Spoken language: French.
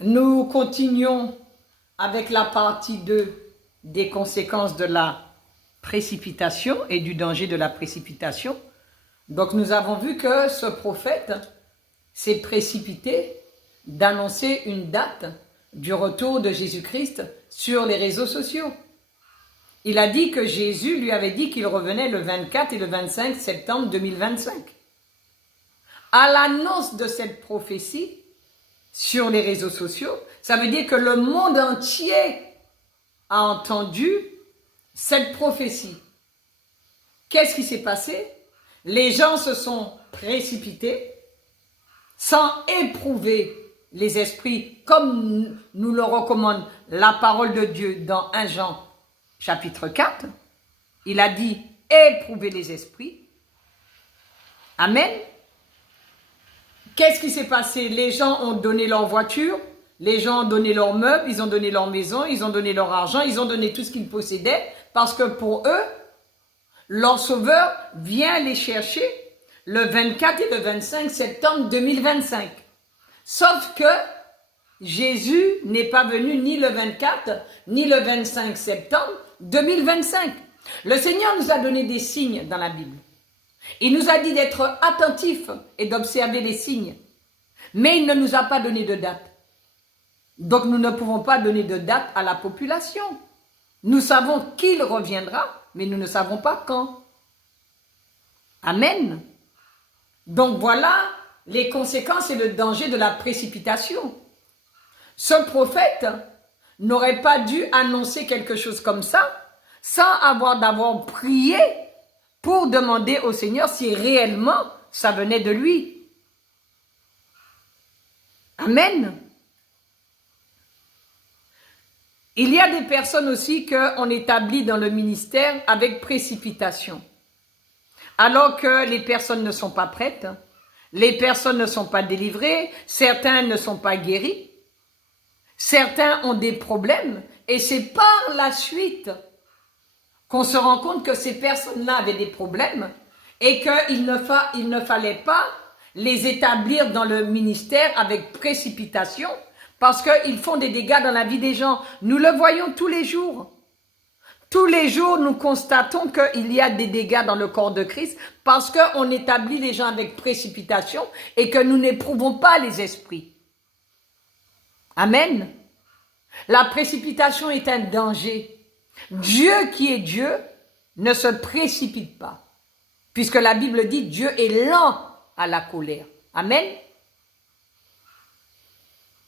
Nous continuons avec la partie 2 des conséquences de la précipitation et du danger de la précipitation. Donc nous avons vu que ce prophète s'est précipité d'annoncer une date du retour de Jésus-Christ sur les réseaux sociaux. Il a dit que Jésus lui avait dit qu'il revenait le 24 et le 25 septembre 2025. À l'annonce de cette prophétie sur les réseaux sociaux, ça veut dire que le monde entier a entendu cette prophétie. Qu'est-ce qui s'est passé? Les gens se sont précipités sans éprouver les esprits comme nous le recommande la parole de Dieu dans 1 Jean chapitre 4. Il a dit éprouver les esprits. Amen. Qu'est-ce qui s'est passé? Les gens ont donné leur voiture, les gens ont donné leurs meubles, ils ont donné leur maison, ils ont donné leur argent, ils ont donné tout ce qu'ils possédaient parce que pour eux, leur sauveur vient les chercher le 24 et le 25 septembre 2025. Sauf que Jésus n'est pas venu ni le 24 ni le 25 septembre 2025. Le Seigneur nous a donné des signes dans la Bible. Il nous a dit d'être attentifs et d'observer les signes. Mais il ne nous a pas donné de date. Donc nous ne pouvons pas donner de date à la population. Nous savons qu'il reviendra, mais nous ne savons pas quand. Amen. Donc voilà les conséquences et le danger de la précipitation. Ce prophète n'aurait pas dû annoncer quelque chose comme ça sans avoir d'abord prié pour demander au Seigneur si réellement ça venait de lui. Amen. Il y a des personnes aussi qu'on établit dans le ministère avec précipitation. Alors que les personnes ne sont pas prêtes, les personnes ne sont pas délivrées, certains ne sont pas guéris, certains ont des problèmes et c'est par la suite qu'on se rend compte que ces personnes-là avaient des problèmes et qu'il ne fallait pas les établir dans le ministère avec précipitation parce qu'ils font des dégâts dans la vie des gens. Nous le voyons tous les jours. Tous les jours, nous constatons qu'il y a des dégâts dans le corps de Christ parce qu'on établit les gens avec précipitation et que nous n'éprouvons pas les esprits. Amen. La précipitation est un danger. Dieu qui est Dieu ne se précipite pas. Puisque la Bible dit Dieu est lent à la colère. Amen.